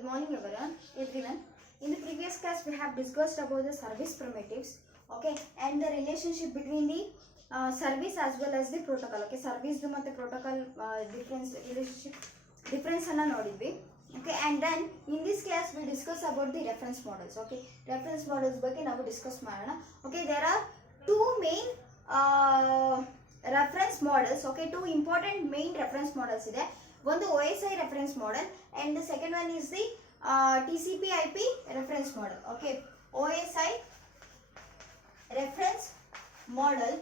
Good morning everyone. In the previous class we have discussed about the service primitives, okay, and the relationship between the service as well as the protocol. Okay, service ಮತ್ತು protocol difference ಅನ್ನು ನೋಡಿದ್ವಿ. Okay, and then in this class we discuss about the reference models. Okay, reference models ಬಗ್ಗೆ ನಾವು discuss ಮಾಡೋಣ. Okay, there are two main reference models. Okay, two important main reference models ಇದೆ. One the OSI reference model and the second one is the TCP/IP reference model. Okay, OSI reference model,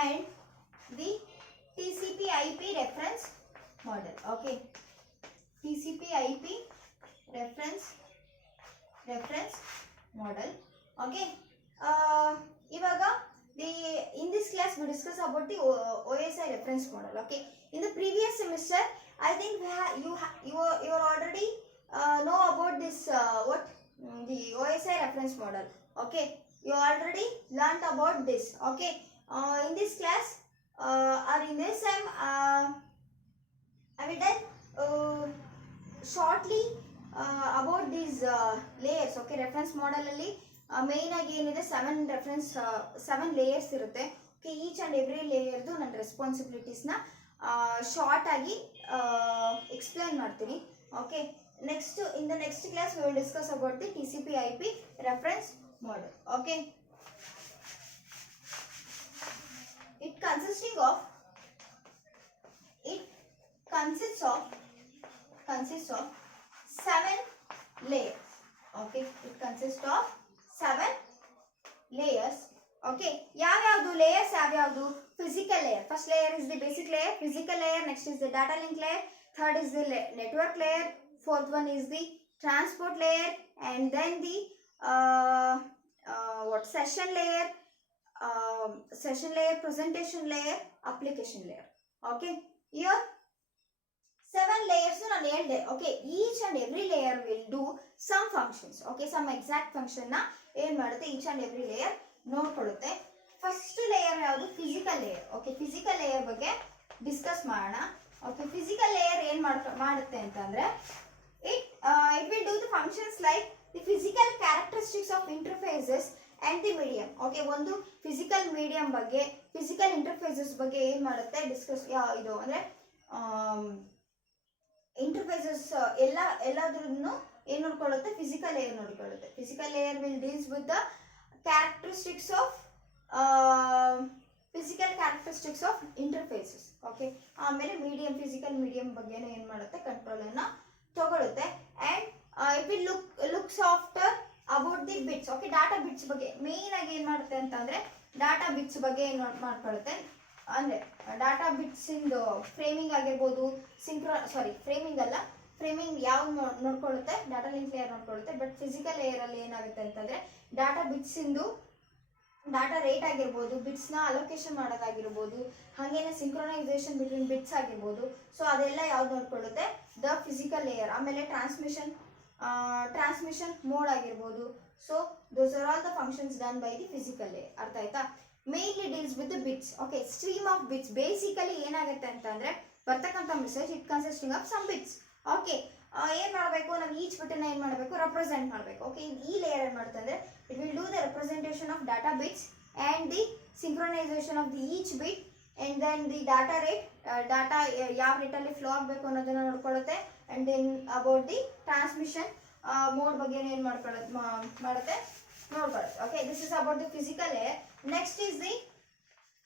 and the TCP/IP reference model. Okay, TCP/IP reference model. Okay, ivaga in this class we discuss about the OSI reference model. Okay, in the previous semester I think you are already know about this the OSI reference model. Okay, you already learnt about this. Okay, in this class or in this time I will tell shortly about these layers. Okay, reference model alli main ಆಗಿ ಏನಿದೆ 7 layers ಇರುತ್ತೆ. Okay, each and every ಲೇಯರ್ದು ನನ್ನ ರೆಸ್ಪಾನ್ಸಿಬಿಲಿಟೀಸ್ನ short ಆಗಿ explain ಮಾಡ್ತೀನಿ. Okay, next in the next class we will discuss about the TCP/IP reference model. Okay, it consists of 7 layers. Okay, it consists of 7 layers. Okay, ಯಾವ್ಯಾವುದು layers ಯಾವ್ಯಾವುದು? Physical layer. First layer is the basic layer, physical layer. Next is the data link layer. Third is the network layer. Fourth one is the transport layer, and then the session layer, presentation layer, application layer. Okay, here 7 layers ನಾನು ಹೇಳಿದೆ. Okay, each and every layer will do some functions. Okay, some exact function ನ ಏನ್ ಮಾಡುತ್ತೆ each and every layer ನೋಡ್ಕೊಳ್ಳುತ್ತೆ. First layer ಯಾವುದು? Physical layer. Okay, physical layer ಬಗ್ಗೆ discuss ಮಾಡೋಣ. Okay, physical layer ಏನ್ ಮಾಡುತ್ತೆ ಅಂತಂದ್ರೆ it will do the functions like the physical characteristics of interfaces and the medium. Okay, ಒಂದು ಫಿಸಿಕಲ್ ಮೀಡಿಯಂ ಬಗ್ಗೆ, physical interfaces ಬಗ್ಗೆ ಏನ್ ಮಾಡುತ್ತೆ ಡಿಸ್ಕಸ್. ಇದು ಅಂದ್ರೆ ಇಂಟರ್ಫೇಸಸ್ ಎಲ್ಲಾದ್ರೂ ಏನ್ ನೋಡ್ಕೊಳ್ಳುತ್ತೆ? ಫಿಸಿಕಲ್ ಲೇಯರ್ ನೋಡ್ಕೊಳ್ಳುತ್ತೆ. Physical layer will deals with the characteristics of interfaces. Okay, ಆಮೇಲೆ ಮೀಡಿಯಂ, ಫಿಸಿಕಲ್ ಮೀಡಿಯಂ ಬಗ್ಗೆ ಏನ್ ಮಾಡುತ್ತೆ? ಕಂಟ್ರೋಲ್ ಅನ್ನ ತಗೊಳುತ್ತೆ. And it will looks after about the bits. Okay, data bits ಬಗ್ಗೆ ಮೇನ್ ಆಗಿ ಏನ್ ಮಾಡುತ್ತೆ ಅಂತಂದ್ರೆ ಡಾಟಾ ಬಿಟ್ಸ್ ಬಗ್ಗೆ ಏನ್ ಮಾಡ್ಕೊಳ್ಳುತ್ತೆ ಅಂದ್ರೆ ಡಾಟಾ ಬಿಟ್ಸ್ ಇಂದು ಫ್ರೇಮಿಂಗ್ ಆಗಿರ್ಬೋದು, ಫ್ರೇಮಿಂಗ್ ಯಾವ್ದು ನೋಡ್ಕೊಳ್ಳುತ್ತೆ? ಡಾಟಾ ಲಿಂಕ್ ಲೇಯರ್ ನೋಡ್ಕೊಳ್ಳುತ್ತೆ. ಬಟ್ ಫಿಸಿಕಲ್ ಲೇಯರ್ ಅಲ್ಲಿ ಏನಾಗುತ್ತೆ ಅಂತಂದ್ರೆ ಡಾಟಾ ಬಿಟ್ಸ್ ಇಂದು ಡಾಟಾ ರೇಟ್ ಆಗಿರ್ಬೋದು, ಬಿಟ್ಸ್ ನ ಅಲೋಕೇಶನ್ ಮಾಡೋದಾಗಿರ್ಬೋದು, ಹಾಗೇನೆ ಸಿಂಕ್ರೊನೈಸೇಷನ್ ಬಿಟ್ವೀನ್ ಬಿಟ್ಸ್ ಆಗಿರ್ಬೋದು. ಸೊ ಅದೆಲ್ಲ ಯಾವ್ದು ನೋಡ್ಕೊಳ್ಳುತ್ತೆ? The physical layer. ಆಮೇಲೆ ಟ್ರಾನ್ಸ್ಮಿಷನ್ ಮೋಡ್ ಆಗಿರ್ಬೋದು. So those are all the functions done by the physical layer. ಅರ್ಥ ಆಯ್ತಾ? Mainly deals with the bits. Okay, stream of bits. Basically ಏನಾಗುತ್ತೆ ಅಂತಂದ್ರೆ ಬರ್ತಕ್ಕಂಥ message it consisting of some bits. Okay, ಏನ್ ಮಾಡಬೇಕು? ನಾವು ಈಚ್ ಬಿಟ್ ಏನ್ ಮಾಡಬೇಕು? ರೆಪ್ರೆಸೆಂಟ್ ಮಾಡಬೇಕು. ಓಕೆ, ಈ ಲೇಯರ್ ಏನ್ ಮಾಡುತ್ತೆ ಅಂದ್ರೆ it will do the representation of data bits and the synchronisation of the each bit and then the data rate, data ಯಾವ ರೇಟಲ್ಲಿ ಫ್ಲೋ ಆಗಬೇಕು ಅನ್ನೋದನ್ನ ನೋಡ್ಕೊಳ್ಳುತ್ತೆ. And then about the transmission mode ಬಗ್ಗೆ ಏನ್ ಮಾಡುತ್ತೆ ನೋಡ್ಕೊಳ್ಳುತ್ತೆ. Okay, this is about the physical layer. Next is the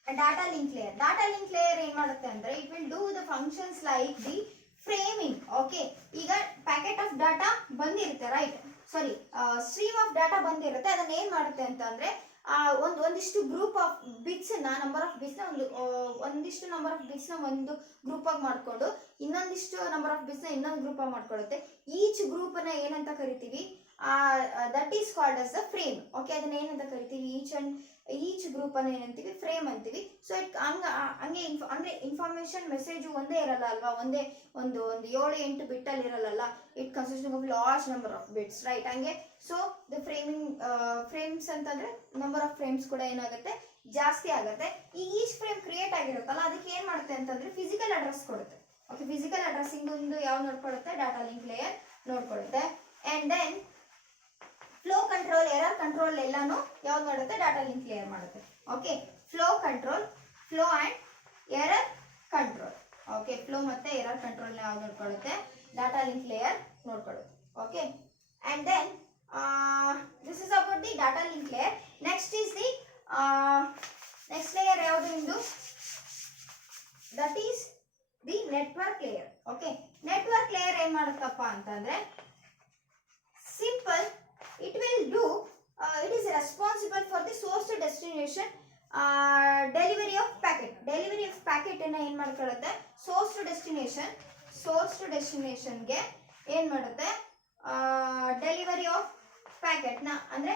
data link layer. Data link layer ಏನ್ ಮಾಡುತ್ತೆ ಅಂದ್ರೆ it will do the functions like the framing. Okay, ಈಗ packet of data ಬಂದಿರುತ್ತೆ, right? Stream of data ಬಂದಿರುತ್ತೆ. ಅದನ್ನ ಏನ್ ಮಾಡುತ್ತೆ ಅಂತಂದ್ರೆ ಒಂದಿಷ್ಟು ಗ್ರೂಪ್ ಆಫ್ ಬಿಟ್ಸ್ ನ ಒಂದಿಷ್ಟು ನಂಬರ್ ಆಫ್ ಬಿಟ್ಸ್ ನ ಒಂದು ಗ್ರೂಪ್ ಆಗಿ ಮಾಡ್ಕೊಂಡು ಇನ್ನೊಂದಿಷ್ಟು ನಂಬರ್ ಆಫ್ ಬಿಟ್ಸ್ ನ ಇನ್ನೊಂದು ಗ್ರೂಪ್ ಆಗಿ ಮಾಡ್ಕೊಳ್ಳುತ್ತೆ. ಈಚ್ ಗ್ರೂಪ್ ನ ಏನಂತ ಕರಿತೀವಿ? That is called as the frame. Okay, ಅದನ್ನ ಏನಂತ ಕರಿತೀವಿ? ಈಚ್ ಗ್ರೂಪ್ ಅನ್ನ ಏನಂತೀವಿ? ಫ್ರೇಮ್ ಅಂತೀವಿ. ಸೊ ಇಟ್ ಹಂಗೆ ಅಂದ್ರೆ ಇನ್ಫಾರ್ಮೇಶನ್ ಮೆಸೇಜ್ ಒಂದೇ ಇರಲ್ಲ ಅಲ್ವಾ? ಒಂದು 7-8 ಬಿಟ್ ಅಲ್ಲಿ ಇರಲ್ಲ. It consisting of large number of bits, right? ಹಂಗೆ ಸೊ ದ ಫ್ರೇಮ್ಸ್ ಅಂತಂದ್ರೆ ನಂಬರ್ ಆಫ್ ಫ್ರೇಮ್ಸ್ ಕೂಡ ಏನಾಗುತ್ತೆ? ಜಾಸ್ತಿ ಆಗುತ್ತೆ. ಈ ಈಚ್ ಫ್ರೇಮ್ ಕ್ರಿಯೇಟ್ ಆಗಿರುತ್ತಲ್ಲ ಅದಕ್ಕೆ ಏನ್ ಮಾಡುತ್ತೆ ಅಂತಂದ್ರೆ ಫಿಸಿಕಲ್ ಅಡ್ರೆಸ್ ಕೊಡುತ್ತೆ. ಓಕೆ, ಫಿಸಿಕಲ್ ಅಡ್ರೆಸ್ಸಿಂಗ್ ಒಂದು ಯಾವ್ದು ನೋಡ್ಕೊಳ್ಳುತ್ತೆ, ಡಾಟಾ ಲಿಂಕ್ ಲೇಯರ್ ನೋಡ್ಕೊಳ್ಳುತ್ತೆ. And then flow control, error control ಎಲ್ಲಾನು ಯಾವ್ದು ಮಾಡುತ್ತೆ, ಡಾಟಾ ಲಿಂಕ್ ಲೇಯರ್ ಮಾಡುತ್ತೆ. Okay, flow control, flow and error control. Okay, flow ಮತ್ತೆ ಎರರ್ ಕಂಟ್ರೋಲ್ ಯಾವ್ದು ನೋಡ್ಕೊಳ್ಳುತ್ತೆ, ಡಾಟಾ ಲಿಂಕ್ ಲೇಯರ್ ನೋಡ್ಕೊಳ್ಳುತ್ತೆ. Okay, and then this is about the data link layer. Next is the next layer ಯಾವುದು ಇಂದು, that is the network layer. Okay, network layer ಏನ್ ಮಾಡುತ್ತಪ್ಪ ಅಂತಂದ್ರೆ simple, it will do it is responsible for the source to destination delivery of packet ಅನ್ನ ಏನ್ ಮಾಡ್ಕೊಳ್ಳುತ್ತೆ, source to destination ಗೆ ಏನ್ ಮಾಡುತ್ತೆ, delivery of packet ನ, ಅಂದ್ರೆ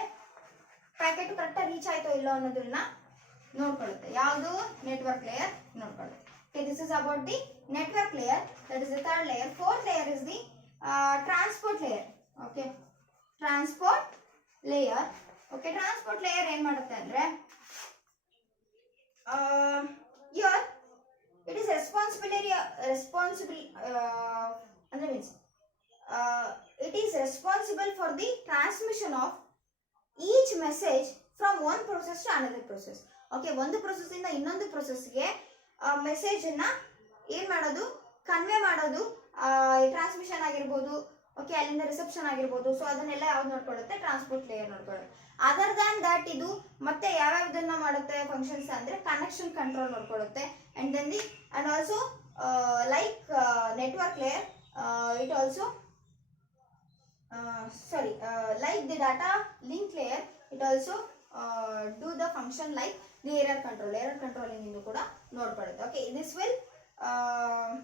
ಪ್ಯಾಕೆಟ್ ಕರೆಕ್ಟ್ ರೀಚ್ ಆಯ್ತೋ ಇಲ್ಲೋ ಅನ್ನೋದನ್ನ ನೋಡ್ಕೊಳ್ಳುತ್ತೆ. ಯಾವುದು, ನೆಟ್ವರ್ಕ್ ಲೇಯರ್ ನೋಡ್ಕೊಳ್ಳುತ್ತೆ. Okay, this is about the network layer, that is the third layer. Fourth layer is the transport layer. Okay, transport layer. Okay, transport layer ಏನು ಮಾಡುತ್ತೆ ಅಂದ್ರೆ here it is responsible ಅಂದ್ರೆ means it is responsible for the transmission of each message from one process to another process. Okay, ಒಂದು process ಇಂದ ಇನ್ನೊಂದು processಗೆ message ಅನ್ನ ಏನ್ ಮಾಡೋದು, ಕನ್ವೆ ಮಾಡೋದು, ಟ್ರಾನ್ಸ್ಮಿಷನ್ ಆಗಿರ್ಬೋದು, ಓಕೆ, ಅಲ್ಲಿಂದ ರಿಸೆಪ್ಷನ್ ಆಗಿರ್ಬೋದು. ಸೊ ಅದನ್ನೆಲ್ಲ ಯಾವ್ದು ನೋಡ್ಕೊಳ್ಳುತ್ತೆ, ಟ್ರಾನ್ಸ್ಪೋರ್ಟ್ ಲೇಯರ್ ನೋಡ್ಕೊಳ್ಳುತ್ತೆ. ಅದರ್ ದ್ಯಾನ್ ದಟ್ ಇದು ಮತ್ತೆ ಯಾವ್ಯಾವ್ದನ್ನ ಮಾಡುತ್ತೆ ಫಂಕ್ಷನ್ಸ್ ಅಂದ್ರೆ ಕನೆಕ್ಷನ್ ಕಂಟ್ರೋಲ್ ನೋಡ್ಕೊಳ್ಳುತ್ತೆ. And then the and also like network layer, it also like the data link layer, it also do the function like the error controlling ಇಂದು ಕೂಡ ನೋಡ್ಕೊಳ್ಳುತ್ತೆ. Okay, this will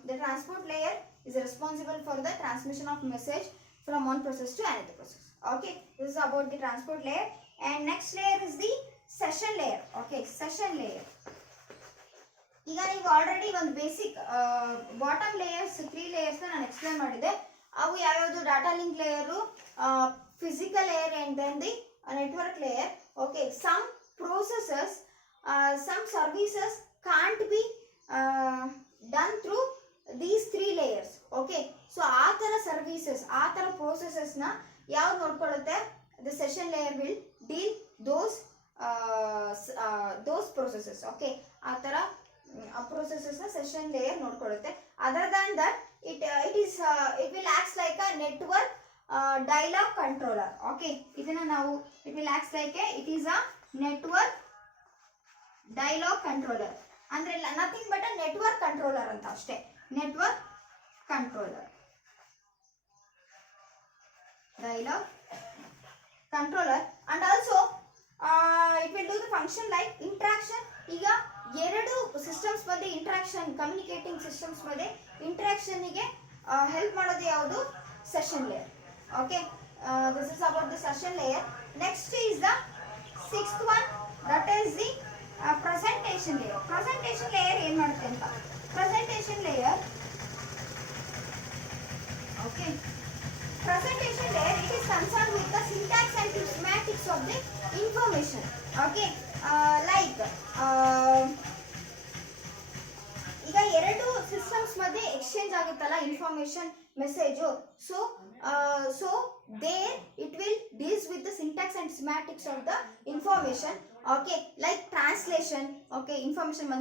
the transport layer is responsible for the transmission of message from one process to another process. Okay, this is about the transport layer. And next layer is the session layer. Okay, session layer. ಈಗ ನೀವು already ಒಂದು basic bottom layers 3 layers ನಾನು explain ಮಾಡಿದೆ. ಅವು ಯಾವ್ಯಾವುದು, data link layer, physical layer and then the network layer. Okay, some processes, some services can't be done through these 3 layers. Okay, so ಆ ಥರ services, ಆ ಥರ ಪ್ರೋಸೆಸಸ್ನ ಯಾವ್ದು ನೋಡ್ಕೊಳ್ಳುತ್ತೆ, the session layer will deal those processes. Okay, ಆ ಥರ ಪ್ರೊಸೆಸಸ್ನ ಸೆಷನ್ ಲೇಯರ್ ನೋಡ್ಕೊಳ್ಳುತ್ತೆ. Other than that it will acts like a network dialogue controller. Okay, ಇದನ್ನ ನಾವು it will acts like it is a network dialogue controller, ಅಂದ್ರೆ nothing but a network controller ಅಂತ ಅಷ್ಟೇ, network controller, dialogue controller. And also it will do the function like interaction. ಈಗ ಎರಡು systems ಮಧ್ಯೆ interaction, communicating systems ಮಧ್ಯೆ interaction ಗೆ help ಮಾಡೋದು ಯಾವುದು, session layer. Okay, this is about the session layer. Next is the sixth one, that is the presentation layer. Presentation layer ಏನ್ ಮಾಡುತ್ತೆ ಅಂತ, presentation layer, okay, presentation layer it is concern with the syntax and semantics of the information. Okay, like ಈಗ ಎರಡು systems ಮಧ್ಯೆ exchange ಆಗುತ್ತಲ್ಲ information, message. So there it will deals with the syntax and semantics of the information. Okay, like translation. Okay, information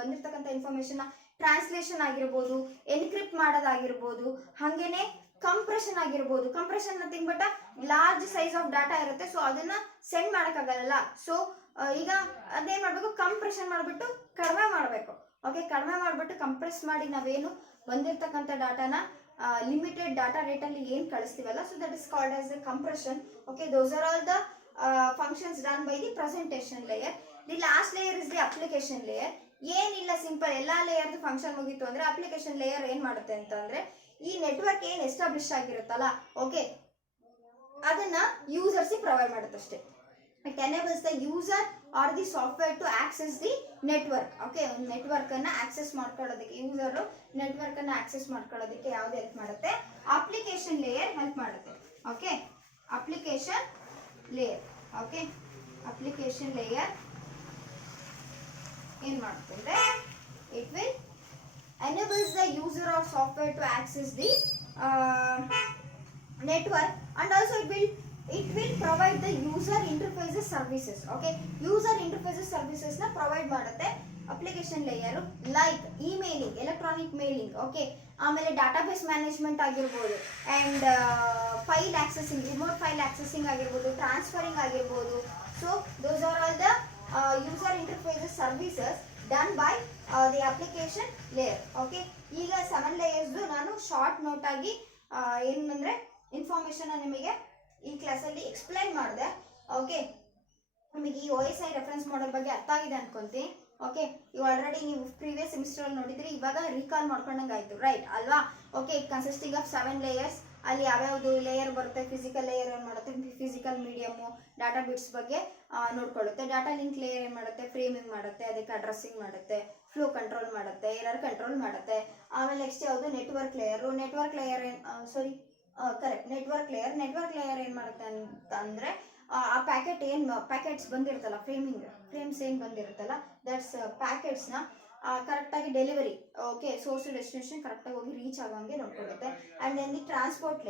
ಬಂದಿರ್ತಕ್ಕಂಥ information translation ಆಗಿರ್ಬೋದು, encrypt ಮಾಡೋದಾಗಿರ್ಬೋದು, ಹಾಗೇನೆ compression ಆಗಿರ್ಬೋದು. Compression nothing but large size of data ಇರುತ್ತೆ, so ಅದನ್ನ send ಮಾಡೋಕ್ಕಾಗಲ್ಲ. So ಈಗ ಅದೇನ್ ಮಾಡಬೇಕು, ಕಂಪ್ರೆಷನ್ ಮಾಡಿಬಿಟ್ಟು ಕಡಿಮೆ ಮಾಡಬೇಕು. ಓಕೆ, ಕಡಿಮೆ ಮಾಡಿಬಿಟ್ಟು ಕಂಪ್ರೆಸ್ ಮಾಡಿ ನಾವೇನು ಬಂದಿರತಕ್ಕಂಥ ಡಾಟಾನ ಲಿಮಿಟೆಡ್ ಡಾಟಾ ರೇಟಲ್ಲಿ ಏನು ಕಳಿಸ್ತೀವಲ್ಲ, so that is called as the compression. Okay, those are all the functions done by the presentation layer. The last layer is the application layer. ಏನಿಲ್ಲ, ಸಿಂಪಲ್, ಎಲ್ಲಾ ಲೇಯರ್ದು ಫಂಕ್ಷನ್ ಮುಗೀತು ಅಂದ್ರೆ ಅಪ್ಲಿಕೇಶನ್ ಲೇಯರ್ ಏನ್ ಮಾಡುತ್ತೆ ಅಂತಂದ್ರೆ ಈ ನೆಟ್ವರ್ಕ್ ಏನ್ ಎಸ್ಟಾಬ್ಲಿಷ್ ಆಗಿರುತ್ತಲ್ಲ, ಓಕೆ, ಅದನ್ನ ಯೂಸರ್ಸ್ ಪ್ರೊವೈಡ್ ಮಾಡುತ್ತೆ ಅಷ್ಟೇ. It enables the user or the software to access the network. Okay, network ಅನ್ನ ಆಕ್ಸೆಸ್ ಮಾಡ್ಕೊಳ್ಳೋದಕ್ಕೆ, ಯೂಸರ್ ನೆಟ್ವರ್ಕ್ ಅನ್ನ ಆಕ್ಸೆಸ್ ಮಾಡ್ಕೊಳ್ಳೋದಕ್ಕೆ ಯಾವ್ದು ಹೆಲ್ಪ್ ಮಾಡುತ್ತೆ, ಅಪ್ಲಿಕೇಶನ್ ಲೇಯರ್ ಹೆಲ್ಪ್ ಮಾಡುತ್ತೆ. Okay, application layer. Okay, application layer ಏನ್ ಮಾಡುತ್ತೆ ಅಂದ್ರೆ it will enables the user or way to access the network, and also it will provide the user interfaces services. Okay, user interfaces services na provide ಮಾಡುತ್ತೆ application layer, like emailing, electronic mailing. Okay, ಆಮೇಲೆ database management ಆಗಿರ್ಬೋದು, and file accessing, remote file accessing ಆಗಿರ್ಬೋದು, transferring ಆಗಿರ್ಬೋದು. So those are all the user interfaces services done by the application layer. Okay, ಈಗ 7 ಲೇಯರ್ಸ್ದು ನಾನು short note ಆಗಿ ಏನಂದರೆ information ನಿಮಗೆ ಈ ಕ್ಲಾಸಲ್ಲಿ ಎಕ್ಸ್ಪ್ಲೈನ್ ಮಾಡಿದೆ. ಓಕೆ, ನಿಮಗೆ ಈ OSI ರೆಫರೆನ್ಸ್ ಮಾಡಲ್ ಬಗ್ಗೆ ಅರ್ಥ ಆಗಿದೆ ಅನ್ಕೊಂತೀನಿ. ಓಕೆ, ಇವು ಆಲ್ರೆಡಿ ನೀವು ಪ್ರೀವಿಯಸ್ ಸೆಮಿಸ್ಟರ್ ನೋಡಿದ್ರಿ, ಇವಾಗ ರೀಕಾಲ್ ಮಾಡ್ಕೊಂಡಂಗೆ ಆಯಿತು, ರೈಟ್ ಅಲ್ವಾ? Okay, it consisting of 7 layers. ಅಲ್ಲಿ ಯಾವ್ಯಾವುದು ಲೇಯರ್ ಬರುತ್ತೆ, ಫಿಸಿಕಲ್ ಲೇಯರ್ ಏನು ಮಾಡುತ್ತೆ, ಫಿಸಿಕಲ್ ಮೀಡಿಯಮು, ಡಾಟಾ ಬಿಟ್ಸ್ ಬಗ್ಗೆ ನೋಡ್ಕೊಳ್ಳುತ್ತೆ. ಡಾಟಾ ಲಿಂಕ್ ಲೇಯರ್ ಏನು ಮಾಡುತ್ತೆ, ಫ್ರೇಮಿಂಗ್ ಮಾಡುತ್ತೆ, ಅದಕ್ಕೆ ಅಡ್ರೆಸ್ಸಿಂಗ್ ಮಾಡುತ್ತೆ, ಫ್ಲೋ ಕಂಟ್ರೋಲ್ ಮಾಡುತ್ತೆ, ಎರರ್ ಕಂಟ್ರೋಲ್ ಮಾಡುತ್ತೆ. ಆಮೇಲೆ ನೆಕ್ಸ್ಟ್ ಯಾವುದು network layer. Network layer network layer ಏನು ಮಾಡುತ್ತೆ ಅಂತ ಅಂದರೆ ಆ ಪ್ಯಾಕೆಟ್ಸ್ ಬಂದಿರುತ್ತಲ್ಲ, ಫ್ರೇಮ್ಸ್ ಏನು ಬಂದಿರುತ್ತಲ್ಲ, ದಟ್ಸ್ ಪ್ಯಾಕೆಟ್ಸ್ನ ಕರೆಕ್ಟಾಗಿ ಡೆಲಿವರಿ, ಓಕೆ, ಸೋರ್ಸ್ ಡೆಸ್ಟಿನೇಷನ್ ಕರೆಕ್ಟಾಗಿ ಹೋಗಿ ರೀಚ್ ಆಗೋಂಗೆ ನೋಡ್ಕೊಳ್ಳುತ್ತೆ. And then the transport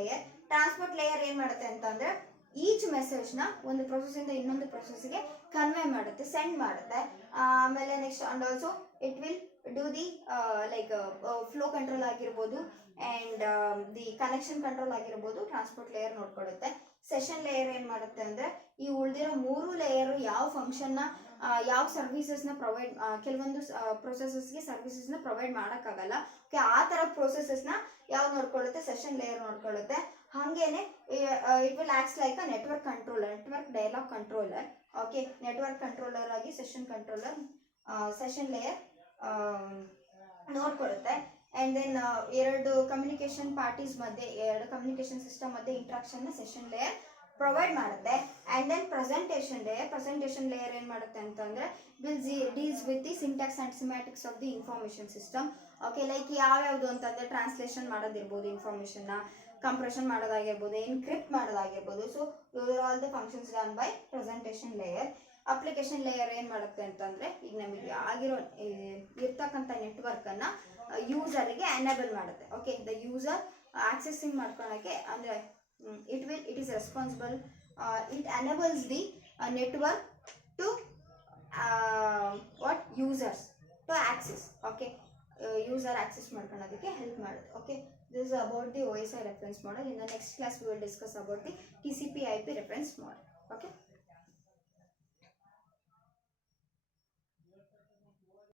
layer ಏನು ಮಾಡುತ್ತೆ ಅಂತಂದರೆ ಈಚ್ ಮೆಸೇಜ್ನ ಒಂದು ಪ್ರೊಸೆಸ್ಸಿಂದ ಇನ್ನೊಂದು ಪ್ರೊಸೆಸ್ಗೆ ಕನ್ವೆ ಮಾಡುತ್ತೆ, ಸೆಂಡ್ ಮಾಡುತ್ತೆ. ಆಮೇಲೆ next and also it will do the like flow control ಆಗಿರ್ಬೋದು, ಆ್ಯಂಡ್ ದಿ ಕನೆಕ್ಷನ್ ಕಂಟ್ರೋಲ್ ಆಗಿರ್ಬೋದು, ಟ್ರಾನ್ಸ್ಪೋರ್ಟ್ ಲೇಯರ್ ನೋಡ್ಕೊಳ್ಳುತ್ತೆ. ಸೆಷನ್ ಲೇಯರ್ ಏನು ಮಾಡುತ್ತೆ ಅಂದರೆ ಈ ಉಳಿದಿರೋ 3 ಲೇಯರು ಯಾವ ಫಂಕ್ಷನ್ನ, ಯಾವ ಸರ್ವಿಸಸ್ನ ಪ್ರೊವೈಡ್, ಕೆಲವೊಂದು ಪ್ರೊಸೆಸಸ್ಗೆ ಸರ್ವಿಸಸ್ನ ಪ್ರೊವೈಡ್ ಮಾಡೋಕ್ಕಾಗಲ್ಲ. ಓಕೆ, ಆ ಥರ ಪ್ರೊಸೆಸಸ್ನ ಯಾವ್ದು ನೋಡ್ಕೊಳ್ಳುತ್ತೆ, ಸೆಷನ್ ಲೇಯರ್ ನೋಡ್ಕೊಳ್ಳುತ್ತೆ. ಹಾಗೇನೆ it will acts like a network dialogue controller. Okay, network controller ಆಗಿ ಸೆಷನ್ ಲೇಯರ್ ನೋಡ್ಕೊಳ್ಳುತ್ತೆ. ಆ್ಯಂಡ್ ದೆನ್ ಎರಡು ಕಮ್ಯುನಿಕೇಷನ್ ಸಿಸ್ಟಮ್ ಮಧ್ಯೆ ಇಂಟ್ರಾಕ್ಷನ್ನ ಸೆಷನ್ ಲೇಯರ್ ಪ್ರೊವೈಡ್ ಮಾಡುತ್ತೆ. ಆ್ಯಂಡ್ ದೆನ್ ಪ್ರೆಸೆಂಟೇಷನ್ ಲೇಯರ್ ಏನು ಮಾಡುತ್ತೆ ಅಂತಂದರೆ deals with the syntax and semantics of the information system. Okay, like ಯಾವ್ಯಾವುದು ಅಂತಂದರೆ ಟ್ರಾನ್ಸ್ಲೇಷನ್ ಮಾಡೋದಿರ್ಬೋದು, ಇನ್ಫಾರ್ಮೇಷನ್ನ ಕಂಪ್ರೆಷನ್ ಮಾಡೋದಾಗಿರ್ಬೋದು, ಎನ್ಕ್ರಿಪ್ಟ್ ಮಾಡೋದಾಗಿರ್ಬೋದು. So those are all the functions done by presentation layer. Application layer ಏನು ಮಾಡುತ್ತೆ ಅಂತಂದರೆ ಈಗ ನಮಗೆ ಇರ್ತಕ್ಕಂಥ ನೆಟ್ವರ್ಕನ್ನು ಯೂಸರ್ಗೆ ಎನೇಬಲ್ ಮಾಡುತ್ತೆ. ಓಕೆ, ದ ಯೂಸರ್ ಆಕ್ಸೆಸಿಂಗ್ ಮಾಡ್ಕೊಳ್ಳೋಕ್ಕೆ ಅಂದರೆ it is responsible, it enables the network to users to access. Okay, user access ಮಾಡ್ಕೊಳ್ಳೋದಕ್ಕೆ ಹೆಲ್ಪ್ ಮಾಡುತ್ತೆ. Okay, this is about the OSI reference model. In the next class we will discuss about the TCP/IP reference model. Okay.